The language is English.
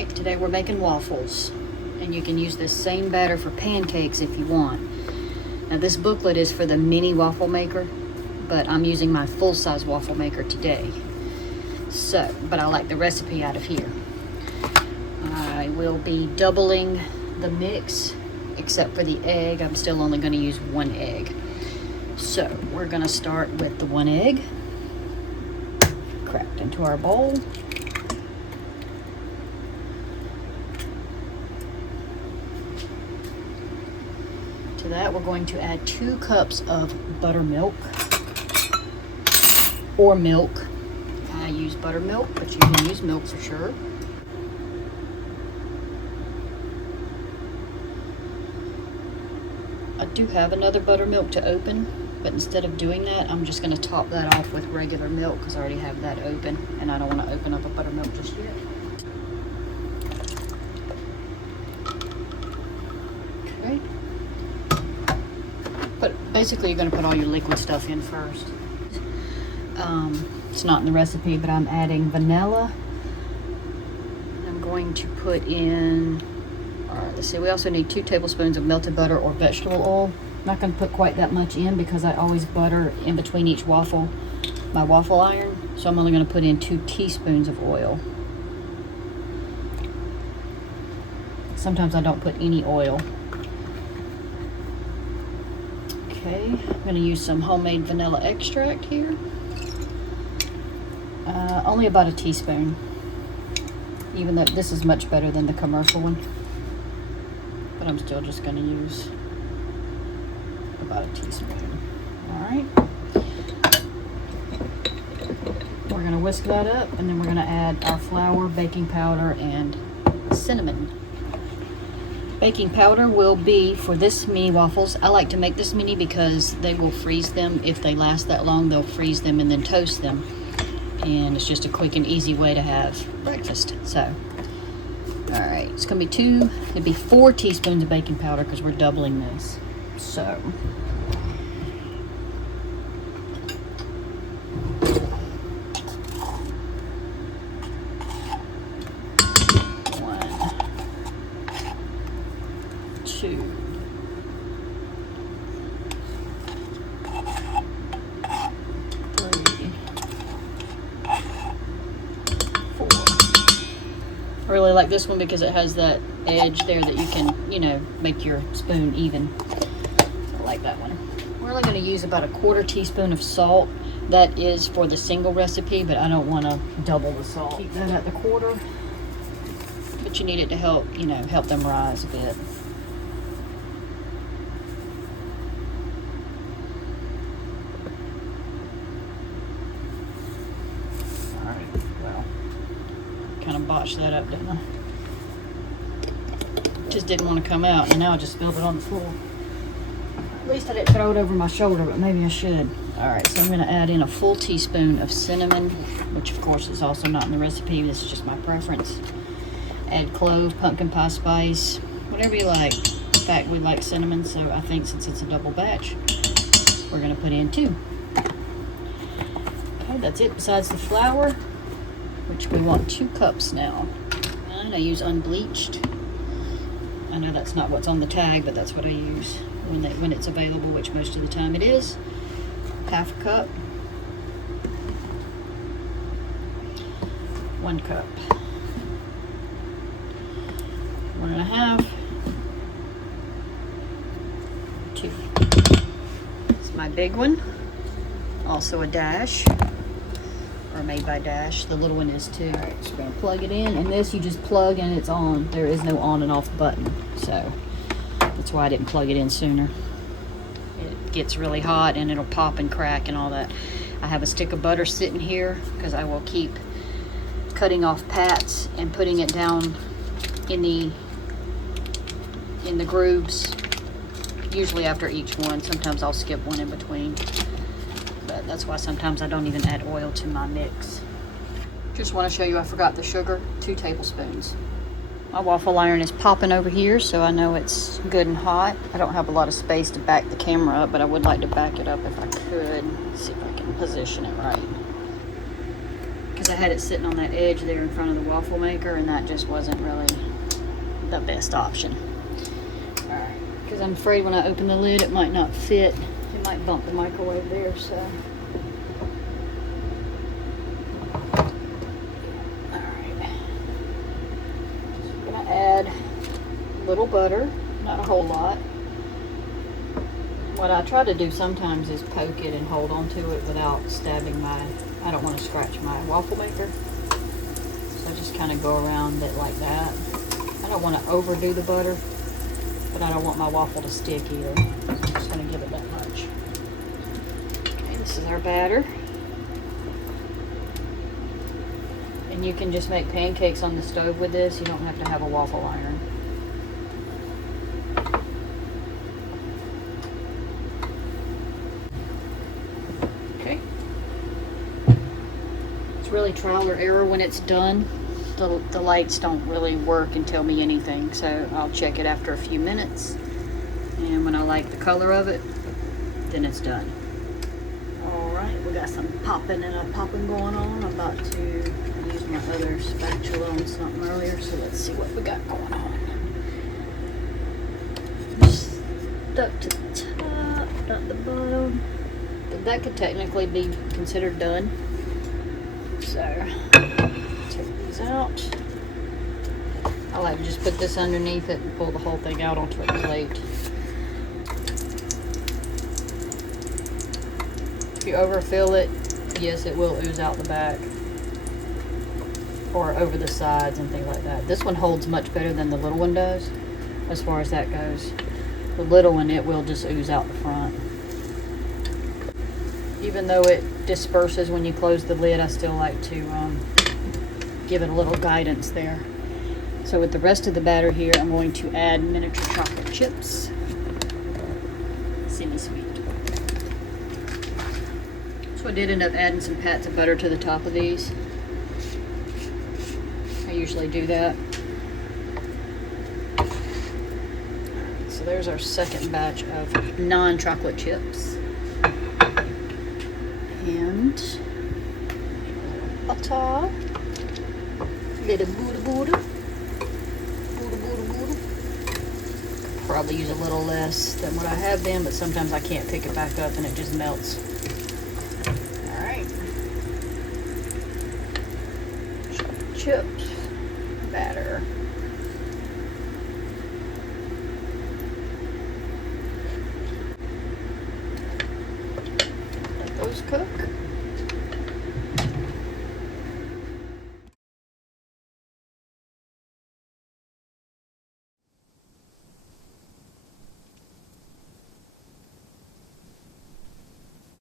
Alright, today we're making waffles, and you can use this same batter for pancakes if you want. Now this booklet is for the mini waffle maker, but I'm using my full-size waffle maker today. So, but I like the recipe out of here. I will be doubling the mix, except for the egg. I'm still only going to use one egg. So we're going to start with the one egg, cracked into our bowl. To that, we're going to add 2 cups of buttermilk or milk. I use buttermilk, but you can use milk for sure. I do have another buttermilk to open, but instead of doing that, I'm just going to top that off with regular milk because I already have that open, and I don't want to open up a buttermilk just yet. Okay. But basically, you're going to put all your liquid stuff in first. It's not in the recipe, but I'm adding vanilla. I'm going to put in, all right, let's see, we also need 2 tablespoons of melted butter or vegetable oil. I'm not going to put quite that much in because I always butter in between each waffle, my waffle iron. So I'm only going to put in 2 teaspoons of oil. Sometimes I don't put any oil. Okay, I'm going to use some homemade vanilla extract here. Only about a teaspoon, even though this is much better than the commercial one. But I'm still just going to use about a teaspoon. Alright. We're going to whisk that up, and then we're going to add our flour, baking powder, and cinnamon. Baking powder will be for this mini waffles. I like to make this mini because they will freeze them. If they last that long, they'll freeze them and then toast them. And it's just a quick and easy way to have breakfast. So, all right, it's gonna be it'd be 4 teaspoons of baking powder because we're doubling this. So, 1, 2, 3, 4. I really like this one because it has that edge there that you can, make your spoon even. I like that one. We're only going to use about a 1/4 teaspoon of salt. That is for the single recipe, but I don't want to double the salt. Keep that at the 1/4. But you need it to help, help them rise a bit. Kind of botched that up, didn't I? Just didn't want to come out, and now I just spilled it on the floor. At least I didn't throw it over my shoulder, but maybe I should. Alright, so I'm going to add in a full teaspoon of cinnamon, which of course is also not in the recipe. This is just my preference. Add clove, pumpkin pie spice, whatever you like. In fact, we like cinnamon, so I think since it's a double batch, we're going to put in 2. Okay, that's it besides the flour, which we want 2 cups now. And I use unbleached. I know that's not what's on the tag, but that's what I use when it's available, which most of the time it is. 1/2 cup. 1 cup. 1 1/2. 2. It's my big one. Also a dash. Or made by Dash. The little one is too. Alright, so we're going to plug it in, and this you just plug and it's on. There is no on and off button, so that's why I didn't plug it in sooner. It gets really hot and it'll pop and crack and all that. I have a stick of butter sitting here because I will keep cutting off pats and putting it down in the grooves, usually after each one. Sometimes I'll skip one in between. But that's why sometimes I don't even add oil to my mix. Just want to show you I forgot the sugar, 2 tablespoons. My waffle iron is popping over here, so I know it's good and hot. I don't have a lot of space to back the camera up, but I would like to back it up if I could. Let's see if I can position it right. Because because I had it sitting on that edge there in front of the waffle maker, and that just wasn't really the best option. Alright, because I'm afraid when I open the lid it might not fit. It might bump the microwave there, so. Alright. So I'm going to add a little butter, not a whole lot. What I try to do sometimes is poke it and hold on to it without stabbing I don't want to scratch my waffle maker. So I just kind of go around it like that. I don't want to overdo the butter, but I don't want my waffle to stick either. I'm just going to give it that much. Okay, this is our batter. And you can just make pancakes on the stove with this. You don't have to have a waffle iron. Really trial or error when it's done. The lights don't really work and tell me anything, so I'll check it after a few minutes, and when I like the color of it, then it's done. Alright, we got some popping and a popping going on. I'm about to use my other spatula on something earlier, so let's see what we got going on. Stuck to the top, not the bottom. That could technically be considered done. So, take these out. I like to just put this underneath it and pull the whole thing out onto a plate. If you overfill it, yes, it will ooze out the back or over the sides and things like that. This one holds much better than the little one does as far as that goes. The little one, it will just ooze out the front. Even though it disperses when you close the lid, I still like to give it a little guidance there. So with the rest of the batter here, I'm going to add miniature chocolate chips. Semi-sweet. So I did end up adding some pats of butter to the top of these. I usually do that. So there's our second batch of non-chocolate chips. And butter, little Buddha. Could probably use a little less than what I have been, but sometimes I can't pick it back up and it just melts. Alright. Chocolate chips, batter. Let those cook.